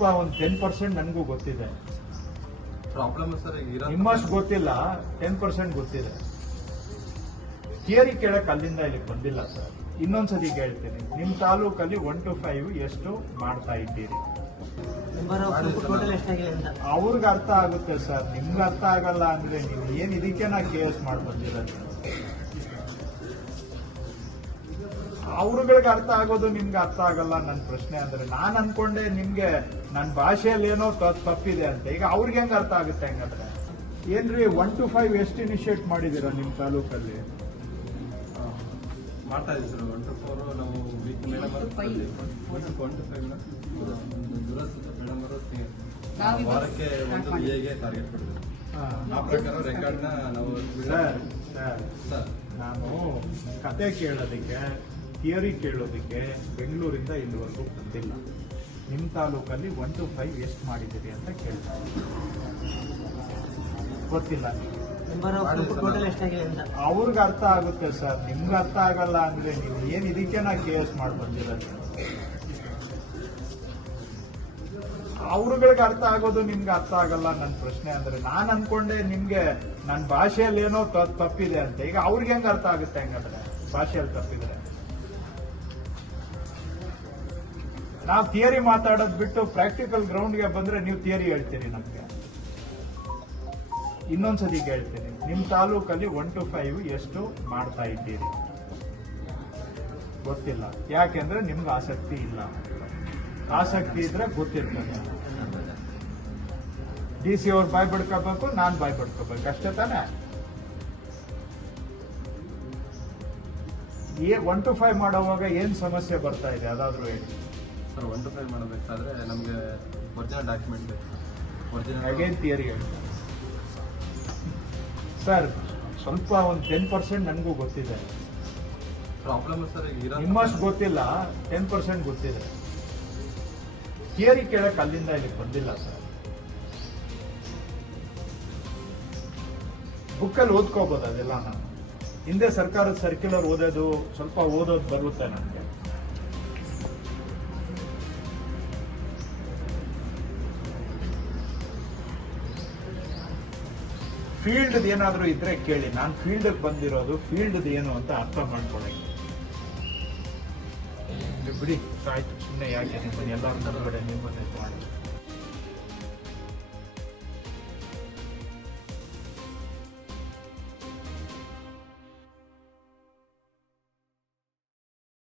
ಸ್ವಲ್ಪ ಒಂದು 10% ನನಗೂ ಗೊತ್ತಿದೆ. ಪ್ರಾಬ್ಲಮ್ ಸರ್ ನಿಮ್ಮಷ್ಟು ಗೊತ್ತಿಲ್ಲ, 10% ಗೊತ್ತಿದೆ. ಥಿಯರಿ ಕೇಳಕ್ ಅಲ್ಲಿಂದ ಇಲ್ಲಿಗೆ ಬಂದಿಲ್ಲ ಸರ್. ಇನ್ನೊಂದ್ಸತಿ ಕೇಳ್ತೀನಿ, ನಿಮ್ಮ ತಾಲೂಕಲ್ಲಿ 1 to 5 ಎಷ್ಟು ಮಾಡ್ತಾ ಇದ್ದೀರಿ? ಅವ್ರಿಗೆ ಅರ್ಥ ಆಗುತ್ತೆ ಸರ್, ನಿಮ್ಗೆ ಅರ್ಥ ಆಗಲ್ಲ ಅಂದ್ರೆ ನೀವು ಏನ್ ಇದಕ್ಕೆ ನಾ KS ಮಾಡಿ ಬಂದಿರೋದು. ಅವ್ರುಗಳಿಗೆ ಅರ್ಥ ಆಗೋದು ನಿಮ್ಗೆ ಅರ್ಥ ಆಗಲ್ಲ. ನನ್ನ ಪ್ರಶ್ನೆ ಅಂದ್ರೆ ನಾನು ಅನ್ಕೊಂಡೆ ನಿಮ್ಗೆ ನನ್ನ ಭಾಷೆಯಲ್ಲಿ ಏನೋ ತಪ್ಪಿದೆ ಅಂತ. ಈಗ ಅವ್ರಿಗೆ ಹೆಂಗ್ ಅರ್ಥ ಆಗುತ್ತೆ ಹಂಗಂದ್ರೆ? ಏನ್ರಿ 1 to 5 ಎಷ್ಟು ಇನಿಷಿಯೇಟ್ ಮಾಡಿದೀರಾ ನಿಮ್ಮ ತಾಲೂಕಲ್ಲಿ? ಮಾಡ್ತಾ ಇದ್ದೀವಿ ಸರ್. 1 to 4 ನಾವು ವೀಕ್ ಮೇಡಮ್ 1 to 5 ವಾರಕ್ಕೆ ಒಂದು BAಗೆ ಟಾರ್ಗೆಟ್ ಕೊಡ್ತೀವಿ. ಆ ಪ್ರಕಾರ ರೆಕಾರ್ಡ್ನ ನಾವು ಸರ್ ನಾನು ಕತೆ ಕೇಳೋದಕ್ಕೆ, ಥಿಯರಿ ಕೇಳೋದಕ್ಕೆ ಬೆಂಗಳೂರಿಂದ ಇಲ್ಲಿವರೆಗೂ ಬಂದಿಲ್ಲ. ನಿಮ್ಮ ತಾಲೂಕಲ್ಲಿ 1 to 5 ಎಷ್ಟು ಮಾಡಿದ್ದೀರಿ ಅಂತ ಕೇಳ್ತಾ ಗೊತ್ತಿಲ್ಲ. ಅವ್ರಿಗೆ ಅರ್ಥ ಆಗುತ್ತೆ ಸರ್, ನಿಮ್ಗೆ ಅರ್ಥ ಆಗಲ್ಲ ಅಂದ್ರೆ ನೀವು ಏನ್ ಇದಕ್ಕೆ ನಾ KS ಮಾಡಿ ಬಂದಿರೋದು. ಅವ್ರುಗಳಿಗೆ ಅರ್ಥ ಆಗೋದು ನಿಮ್ಗೆ ಅರ್ಥ ಆಗಲ್ಲ. ನನ್ನ ಪ್ರಶ್ನೆ ಅಂದ್ರೆ ನಾನು ಅನ್ಕೊಂಡೆ ನಿಮ್ಗೆ ನನ್ನ ಭಾಷೆಯಲ್ಲಿ ಏನೋ ತಪ್ಪಿದೆ ಅಂತ. ಈಗ ಅವ್ರಿಗೆ ಹೆಂಗ್ ಅರ್ಥ ಆಗುತ್ತೆ ಹಂಗಂದ್ರೆ ಭಾಷೆಯಲ್ಲಿ ತಪ್ಪಿದ್ರೆ? ನಾವು ಥಿಯರಿ ಮಾತಾಡೋದು ಬಿಟ್ಟು ಪ್ರಾಕ್ಟಿಕಲ್ ಗ್ರೌಂಡ್ಗೆ ಬಂದ್ರೆ ನೀವು ಥಿಯರಿ ಹೇಳ್ತೀರಿ ನಮ್ಗೆ. ಇನ್ನೊಂದ್ಸತಿ ಕೇಳ್ತೀನಿ, ನಿಮ್ಮ ತಾಲೂಕಲ್ಲಿ 1 to 5 ಎಷ್ಟು ಮಾಡ್ತಾ ಇದ್ದೀರಿ? ಗೊತ್ತಿಲ್ಲ. ಯಾಕೆಂದ್ರೆ ನಿಮ್ಗೆ ಆಸಕ್ತಿ ಇಲ್ಲ. ಆಸಕ್ತಿ ಇದ್ರೆ ಗೊತ್ತಿರ್ತದೆ. DC ಅವ್ರು ಬಾಯ್ ಬಡ್ಕೋಬೇಕು, ನಾನ್ ಬಾಯ್ ಬಡ್ಕೋಬೇಕು, ಅಷ್ಟೇ ತಾನೆ? 1 to 5 ಮಾಡೋವಾಗ ಏನ್ ಸಮಸ್ಯೆ ಬರ್ತಾ ಇದೆ ಅದಾದ್ರೂ ಹೇಳಿ ಸರ್. 1 to 5 ಮಾಡಬೇಕಾದ್ರೆ ನಮಗೆ ಒರಿಜಿನಲ್ ಡಾಕ್ಯುಮೆಂಟ್ ಬೇಕು. ಒರಿಜಿನಲ್ ಅಗೇನ್ ಥಿಯರಿ ಹೇಳಿ ಸರ್. ಸ್ವಲ್ಪ ಒಂದು 10% ನನಗೂ ಗೊತ್ತಿದೆ. ಪ್ರಾಬ್ಲಮ್ ಸರ್ ನಿಮ್ಮಷ್ಟು ಗೊತ್ತಿಲ್ಲ, 10% ಗೊತ್ತಿದೆ. ಥಿಯರಿ ಕೇಳಕ್ ಅಲ್ಲಿಂದ ಇಲ್ಲಿಗೆ ಬಂದಿಲ್ಲ ಸರ್. ಬುಕ್ಕಲ್ಲಿ ಓದ್ಕೋಬಹುದು ಅದೆಲ್ಲ. ನಾನು ಹಿಂದೆ ಸರ್ಕಾರದ ಸರ್ಕ್ಯುಲರ್ ಓದೋದು, ಸ್ವಲ್ಪ ಓದೋದು ಬರುತ್ತೆ ನನಗೆ. ಫೀಲ್ಡ್ ಏನಾದರೂ ಇದ್ರೆ ಕೇಳಿ. ನಾನು ಫೀಲ್ಡ್ ಬಂದಿರೋದು ಫೀಲ್ಡ್ ಏನು ಅಂತ ಅರ್ಥ ಮಾಡ್ಕೊಳ್ಳಿ. ಬಿಡಿ ಆಯ್ತು, ಸುಮ್ಮನೆ ಯಾಕೆ ನಿಮ್ಮನ್ನು ಎಲ್ಲರೂ ಕಡೆ ನಿಮ್ಮನ್ನೇ ಮಾಡಿ.